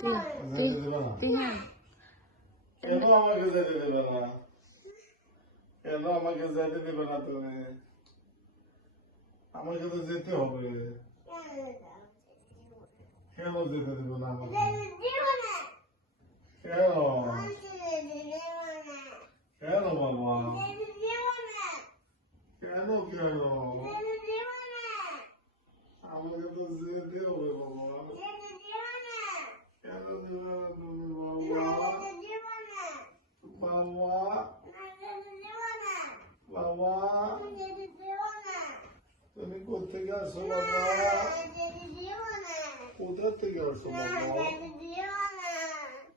কেন আমাকে যেতে দেবে না? কেন আমাকে যেতে দেবে না তুমি? আমাকে তো যেতে হবে। কেন যেতে দেবে না আমাকে? কেন? কেন বাবা? কেন কেন? আমাকে তো যেতে হবে বাবা। কেন দেবে না তুমি বাবা? বাবা, বাবা, তুমি কোথেকে আসো বাবা? কোথা থেকে আসো বাবা?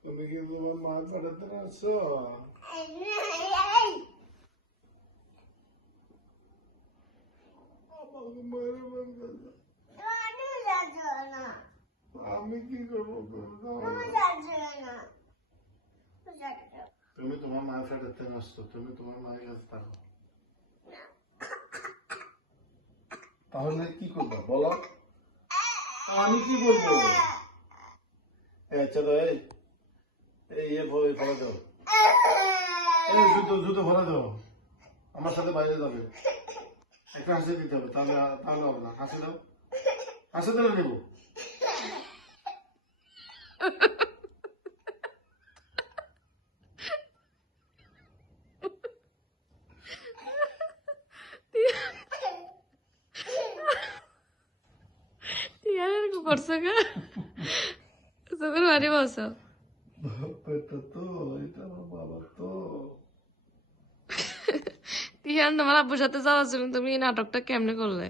তুমি কি তোমার মা পাঠাতে আসছো? আমাকে মারে বলতে আমি কি করবো? তুমি তোমার মা পাঠাতে আসছো, তুমি তোমার মায়ের কাছে থাকো। তাহলে কি করবো বলো? আমি কি করবো? চলো ফেলে দাও, জুতো ফেলে দাও, আমার সাথে বাইরে যাবে। একটা হাসি দিতে হবে, তাহলে তাহলে হবে না। হাসি দাও, হাসি দিলে নেবো। করছো গা চোখের বাড়ি বসো পেটটা তো এটা আমার বাবার তো। তিয়ান তোমার আব্বুর সাথে যাওয়ার জন্য তুমি এই নাটকটা কেমনে করলে?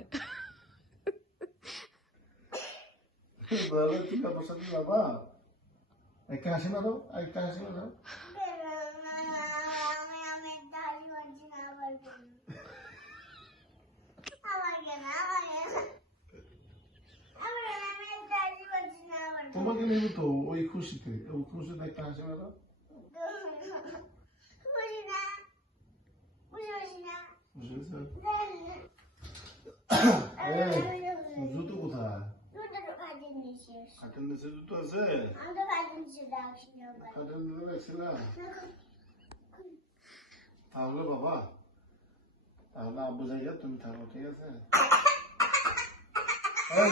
তুই আমার সাথে যাবা? একটা হাসি না দাও, একটা হাসি না দাও। তোমাকে নেবো তো ওই খুশিতে, ওই খুশিতে একটা হাসি না দাও। জুতো কোথায়? কাঠের নিচে জুতো আছে? কাঠের নিচে রাখছিলাম। তাহলে বাবা, তাহলে আব্বু জায়গা তুমি থাকো, ঠিক আছে?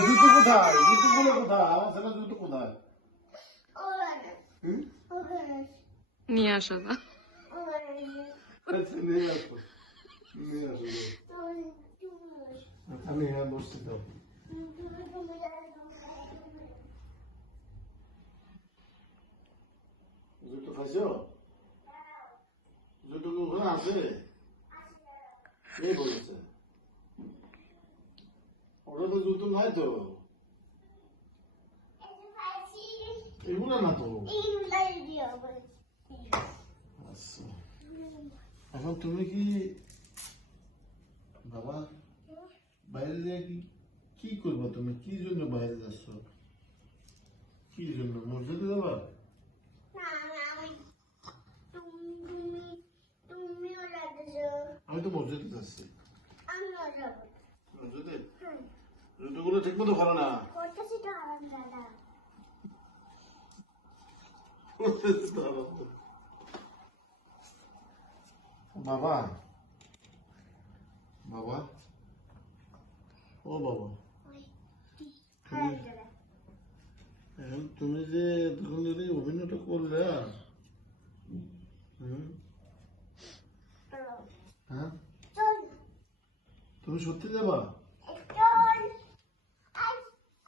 জুতো কোথায়? জুতো গুলো কোথায়? আমার ছেলে জুতো কোথায়? নিয়ে আসো না নিয়ে আসো, নিয়ে আসো। আমি হ্যাঁ বসতে দাও। জুতো খাইছো? জুতো কি ওখানে আছে? কে বলেছে? ওটা তো জুতো নাই তো, এগুলো না তো। আচ্ছা, এখন তুমি কি বাবা বাইরে যায় কি করবো? তুমি কি জন্য বাইরে যাচ্ছ? কি জন্য? মসজিদে যাবা? আমি তো মসজিদে যাচ্ছি। মসজিদে জুতোগুলো ঠিক মতো ভালো না। বাবা, বাবা, ও বাবা, তুমি যে তখন যদি অভিনয়টা করলে, হ্যাঁ তুমি সত্যি যাবা?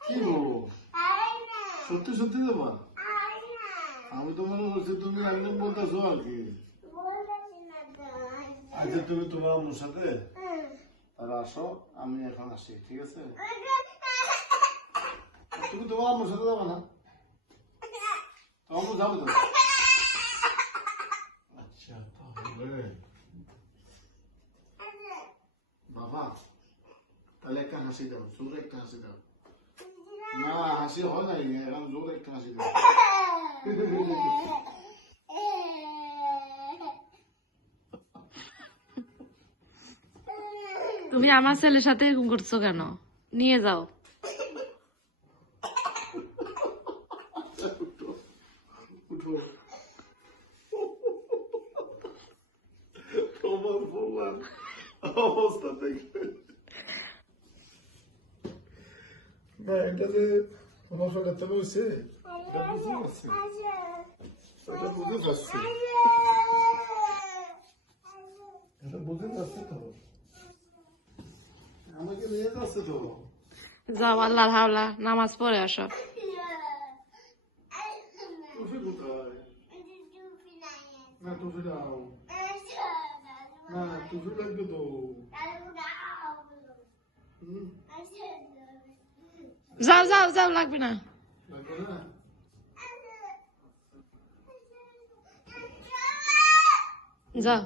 কি বলবো? সত্যি সত্যি যাবা? আমি তো মনে করছি তুমি একদম বলতেছো আর কি। আচ্ছা, তুমি তোমার আমার সাথে তাহলে আসো, আমি এখন আসি, ঠিক আছে? তুমি তোমার আমার সাথে যাবা না? তোমার যাবো তো। আচ্ছা, তাহলে বাবা, তাহলে একটা হাসি দাও, জোরে একটা হাসি দাও। না, হাসি হয় নাই, এখন জোরে একটা হাসি দাও। তুমি আমার ছেলের সাথে এরকম করছো কেন? নিয়ে যাও। অবস্থা দেখে না, এটা যে রসটা এত হয়েছে এটা বুঝে যাচ্ছে, এটা বুঝে যাচ্ছে, এটা বুঝে যাচ্ছে তো, আমাকে নিয়ে যাচ্ছে তো। যাও আল্লাহর হাওলা নামাজ পড়ে আসো। টুফি কোথায়? না টুফি দাও, না টুফি লাগবে তো। যাও যাও যাও লাগবে না, লাগবে না? যাও।